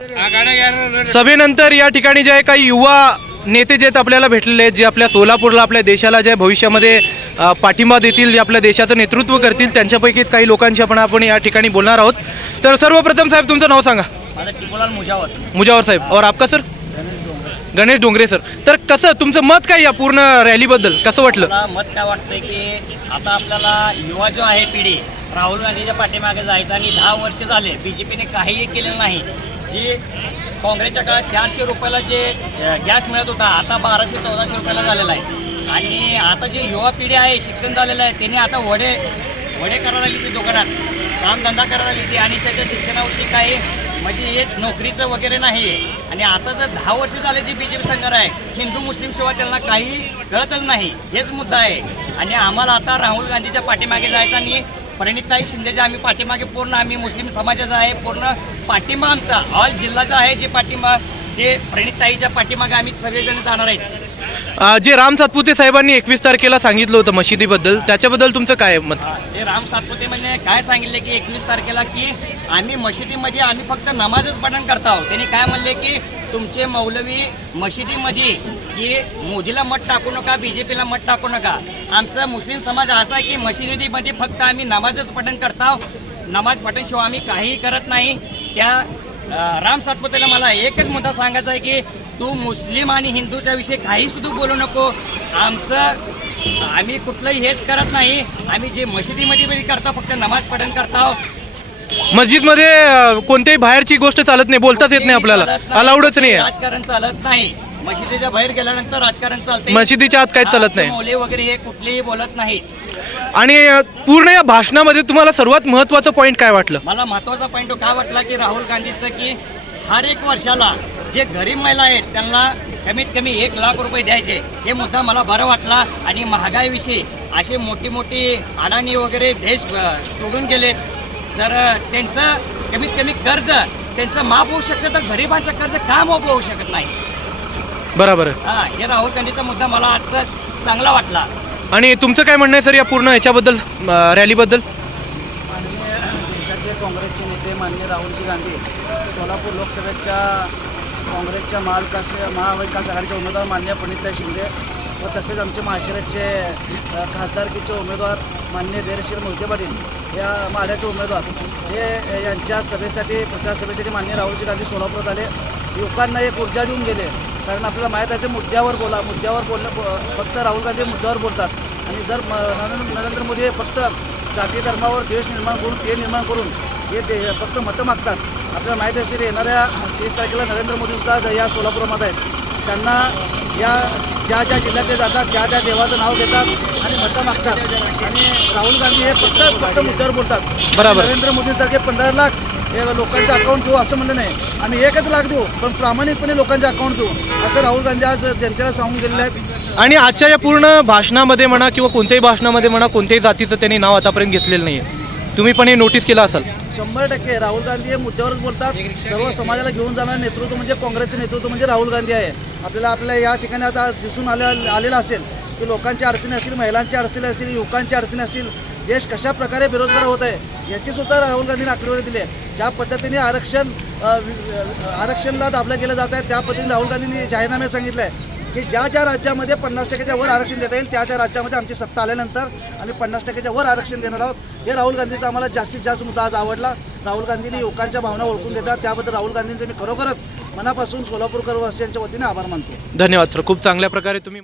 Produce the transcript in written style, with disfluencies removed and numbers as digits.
सभेनंतर या ठिकाणी जे काही युवा नेते जे आपल्याला भेटलेले आहेत, जे आपल्या सोलापूरला, आपल्या देशाला जे भविष्यामध्ये पाठिंबा देतील, जे आपल्या देशाचं नेतृत्व करतील, त्यांच्यापैकीच काही लोकांशी आपण या ठिकाणी बोलणार आहोत. तर सर्वप्रथम साहेब तुमचं नाव सांगा. टिपूलाल मुजावर साहेब. और आपका सर? गणेश डोंगरे सर. तर कसं तुमचं मत काय या पूर्ण रॅलीबद्दल, कसं वाटलं? मत काय वाटतंय की आता आपल्याला युवा जो आहे पिढी राहुल गांधीच्या पाठीमागे जायचं आणि 10 वर्ष झाले बीजेपीने काहीही केलेलं नाही. जे काँग्रेसच्या काळात 400 रुपयाला जे गॅस मिळत होता आता 1200-1400 रुपयाला झालेला आहे. आणि आता जे युवा पिढी आहे, शिक्षण झालेलं आहे, त्यांनी आता वडे करायला लागली ती दुकानात, कामधंदा करायला लागली ती, आणि त्याच्या शिक्षणाविषयी काही म्हणजे हेच नोकरीचं वगैरे नाही. आणि आता जर 10 वर्ष झाले जे बीजेपी सरकार आहे, हिंदू मुस्लिम शिवाय त्यांना काही कळतच नाही, हेच मुद्दा आहे. आणि आम्हाला आता राहुल गांधीच्या पाठीमागे जायचं आणि प्रणिताई शिंदेच्या आम्ही पाठीमागे पूर्ण आम्ही मुस्लिम समाजाचा आहे, पूर्ण पाठिंबा आमचा ऑल जिल्ह्याचा आहे. जे पाठिंबा ते प्रणिताईच्या पाठीमागे आम्ही सगळेजण जाणार आहेत. जे राम सातपुते साहेबांनी 21 तारखेला सांगितलं होतं मशिदीबद्दल, त्याच्याबद्दल तुमचं काय मत? ते राम सातपुते म्हणजे काय सांगितले की 21 तारखेला की आम्ही मशिदीमध्ये आम्ही फक्त नमाजच पठण करत आहोत. त्यांनी काय म्हणले की तुमचे मौलवी मशिदीमध्ये की मोदीला मत टाकू नका, बीजेपीला मत टाकू नका. आमचा मुस्लिम समाज असा आहे की मशिदीमध्ये फक्त आम्ही नमाजच पठण करतो, नमाज पठणशिवाय आम्ही काहीही करत नाही. त्या राम सातपुतेला मला एकच मुद्दा सांगायचा आहे की तू मुस्लिम आणि हिंदूच्या विषयी काही सुद्धा बोलू नको. आम्ही कुठलंही हेच करत नाही. आम्ही जे मशिदीमध्ये करतो फक्त नमाज पठण करतो. मस्जिदमध्ये कोणत्याही बाहेरची गोष्ट चालत नाही, बोलताच येत नाही आपल्याला, अलाउडच नाही आहे. राजकारण चालत नाही. मशिदीच्या बाहेर गेल्यानंतर राजकारण चालते, मशिदीच्या आत काहीच चालत नाही. मौलवी वगैरे हे कुठलेही बोलत नाही. आणि पूर्ण या भाषणामध्ये तुम्हाला सर्वात महत्त्वाचं पॉईंट काय वाटलं? मला महत्त्वाचा पॉईंट काय वाटला की राहुल गांधीचं की हर एक वर्षाला जे गरीब महिला आहेत त्यांना कमीत कमी 1 लाख रुपये द्यायचे, हे मुद्दा मला बरं वाटला. आणि महागाईविषयी असे मोठी अडाणी वगैरे देश सोडून गेले, तर त्यांचं कमीत कमी कर्ज त्यांचं माफ होऊ शकतं, तर गरिबांचं कर्ज का माफ होऊ शकत नाही? बरोबर. हे राहुल गांधीचा मुद्दा मला आजचा चांगला वाटला. आणि तुमचं काय म्हणणं आहे सर या पूर्ण ह्याच्याबद्दल, रॅलीबद्दल? माननीय देशाचे काँग्रेसचे नेते माननीय राहुलजी गांधी सोलापूर लोकसभेच्या काँग्रेसच्या महाविकास आघाडीचे उमेदवार माननीय प्रणिताई शिंदे व तसेच आमचे महाराष्ट्राचे खासदारकीचे उमेदवार माननीय धैर्यशील मोहिते पाटील या माढ्याचे उमेदवार हे यांच्या सभेसाठी, प्रचार सभेसाठी माननीय राहुलजी गांधी सोलापुरात आले. युवकांना एक ऊर्जा देऊन गेले, कारण आपल्याला माहीत आहे मुद्द्यावर बोललं फक्त राहुल गांधी मुद्द्यावर बोलतात. आणि जर नरेंद्र मोदी हे फक्त जाती धर्मावर द्वेष निर्माण करून हे फक्त मतं मागतात. आपल्याला माहीत असेल येणाऱ्या 30 तारखेला नरेंद्र मोदीसुद्धा या सोलापूरमध्ये आहेत. त्यांना या ज्या जिल्ह्यात ते जातात त्या देवाचं नाव घेतात आणि मतं मागतात. आणि राहुल गांधी हे फक्त मुद्द्यावर बोलतात. बरोबर. नरेंद्र मोदींसारखे 15 लाख हे लोकांचे अकाउंट देऊ असं म्हणलं नाही, आम्ही 1 लाख देऊ पण प्रामाणिकपणे लोकांचे अकाउंट देऊ असं राहुल गांधी आज जनतेला सांगून गेलेले आहेत. आणि आजच्या या पूर्ण भाषणामध्ये म्हणा किंवा कोणत्याही भाषणामध्ये म्हणा कोणत्याही जातीचं त्यांनी नाव आतापर्यंत घेतलेलं नाही आहे. तुम्ही पण हे नोटीस केलं असाल. 100% राहुल गांधी हे मुद्द्यावरच बोलतात. सर्व समाजाला घेऊन जाणारं नेतृत्व म्हणजे काँग्रेसचे नेतृत्व म्हणजे राहुल गांधी आहे. आपल्या या ठिकाणी आता दिसून आलेलं असेल की लोकांची अडचणी असतील, महिलांची अडचणी असतील, युवकांची अडचणी असतील, देश कशा प्रकारे बेरोजगार होत आहे याची सुद्धा राहुल गांधीने आकडेवारी दिली आहे. ज्या पद्धतीने आरक्षणला दाबलं गेलं जात आहे त्या पद्धतीने राहुल गांधींनी जाहीरनाम्यात सांगितलं आहे की ज्या राज्यामध्ये 50%च्या वर आरक्षण देता येईल त्या राज्यामध्ये आमची सत्ता आल्यानंतर आम्ही 50%च्या वर आरक्षण देणार आहोत. हे राहुल गांधीचा आम्हाला जास्तीत जास्त मुद्दा आज आवडला. राहुल गांधींनी युवकांच्या भावना ओळखून देतात, त्याबद्दल राहुल गांधींचे मी खरोखरच मनापासून सोलापूरकर वासियांच्या वतीने आभार मानतो. धन्यवाद सर, खूप चांगल्या प्रकारे तुम्ही